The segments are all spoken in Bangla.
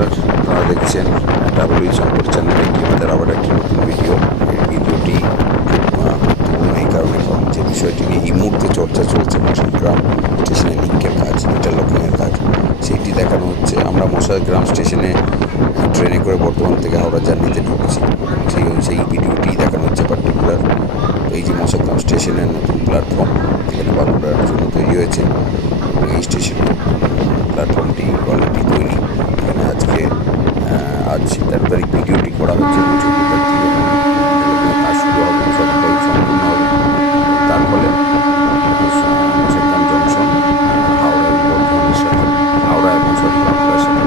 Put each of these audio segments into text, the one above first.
নমস্কার, আপনারা দেখছেন ডাবল চম্পট চ্যানেলে কি আমাদের আবার একটি নতুন ভিডিও। এই ভিডিওটি গুরুত্বপূর্ণ এই কারণে, কারণ যে বিষয়টি নিয়ে এই মুহূর্তে চর্চা চলছে মশাগ্রাম স্টেশনের লিঙ্কের কাজ, ইন্টারলকিংয়ের কাজ, সেইটি দেখানো হচ্ছে। আমরা মশাগ্রাম স্টেশনে ট্রেনে করে বর্ধমান থেকে হাওড়া জার্নিতে ঢুকছি, সেই ভিডিওটি দেখানো হচ্ছে পার্টিকুলার। এই যে মশাগ্রাম স্টেশনের নতুন প্ল্যাটফর্ম এখানে বাঁকুড়ার জন্য তৈরি হয়েছে, এই স্টেশনের প্ল্যাটফর্মটি অলরেডি তৈরি। এখানে আজ 13 তারিখ ভিডিওটি করা হচ্ছে, 14 তারিখ কাজ শুরু হবে, সবটাই সম্পূর্ণ হবে। তার ফলে মশাগ্রাম জংশন হাওড়া এবং বর্ধমানের সাথে, হাওড়া এবং বাঁকুড়ার সাথে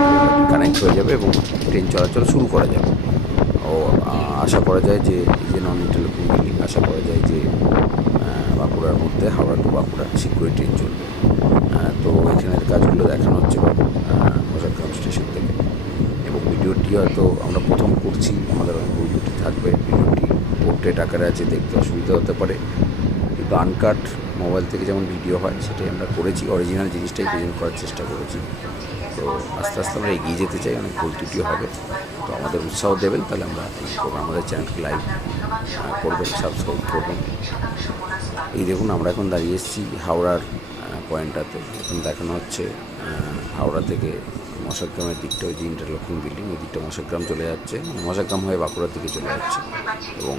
কানেক্ট হয়ে যাবে এবং ট্রেন চলাচল শুরু করা যাবে। আশা করা যায় যে এই যে নন ইন্টারলকিং বিল্ডিং, আশা করা যায় যে বাঁকুড়ার মধ্যে হাওড়া টু বাঁকুড়া শীঘ্রই ট্রেন চলবে। তো এখানের কাজগুলো দেখানো হচ্ছে মশাগ্রাম স্টেশন থেকে, এবং ভিডিওটি হয়তো আমরা প্রথম করছি, আমাদের অনেক ভিডিওটি থাকবে। ভিডিওটি পোর্ট্রেট আকারে আছে, দেখতে অসুবিধা হতে পারে, কিন্তু আনকাট মোবাইল থেকে যেমন ভিডিও হয় সেটাই আমরা করেছি, অরিজিনাল জিনিসটাই প্রেজেন্ট করার চেষ্টা করেছি। তো আস্তে আস্তে আমরা এগিয়ে যেতে চাই, অনেক ভুল ত্রুটিও হবে। তো আমাদের উৎসাহ দেবেন, তাহলে আমরা আমাদের চ্যানেলকে লাইক করবেন, সাবস্ক্রাইব করবেন। এই দেখুন, আমরা এখন দাঁড়িয়ে এসেছি হাওড়ার পয়েন্টটাতে। এখন দেখানো হচ্ছে হাওড়া থেকে মশাগ্রামের দিকটা, ওই যে ইন্টারলকিং বিল্ডিং, ওই দিকটা মশাগ্রাম চলে যাচ্ছে, মশাগ্রাম হয়ে বাঁকুড়ার দিকে চলে যাচ্ছে। এবং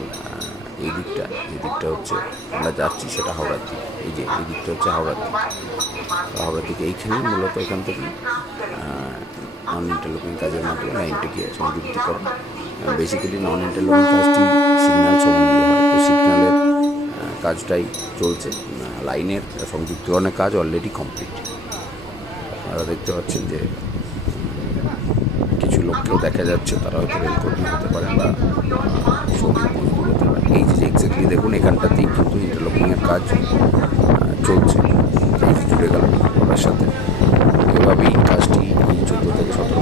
এই দিকটা, যে দিকটা হচ্ছে আমরা যাচ্ছি সেটা হাওড়ার দিক। এই যে এই দিকটা হচ্ছে হাওড়ার দিক, হাওড়ার দিকে এইখানেই মূলত এখান থেকে নন ইন্টারলকিং কাজের মাধ্যমে লাইনটাকে সংযুক্ত করা। বেসিক্যালি নন ইন্টারলকিং কাজটি সিগন্যাল সম্বন্ধীয় হয়, তো সিগন্যালের কাজটাই চলছে। লাইনের সংযুক্তিকরণের কাজ অলরেডি কমপ্লিট। আপনারা দেখতে পাচ্ছেন যে কিছু লোককেও দেখা যাচ্ছে, তারা হয়তো রেলকর্মী হতে পারেন বা শ্রমিক মজদুর হতে পারেন। এই যে এক্স্যাক্টলি দেখুন, এখানটাতেই কিন্তু ইন্টারলকিংয়ের কাজ চলছে, এই যে জুড়ে গেল ওটার সাথে। এভাবেই কাজটি 14 থেকে 17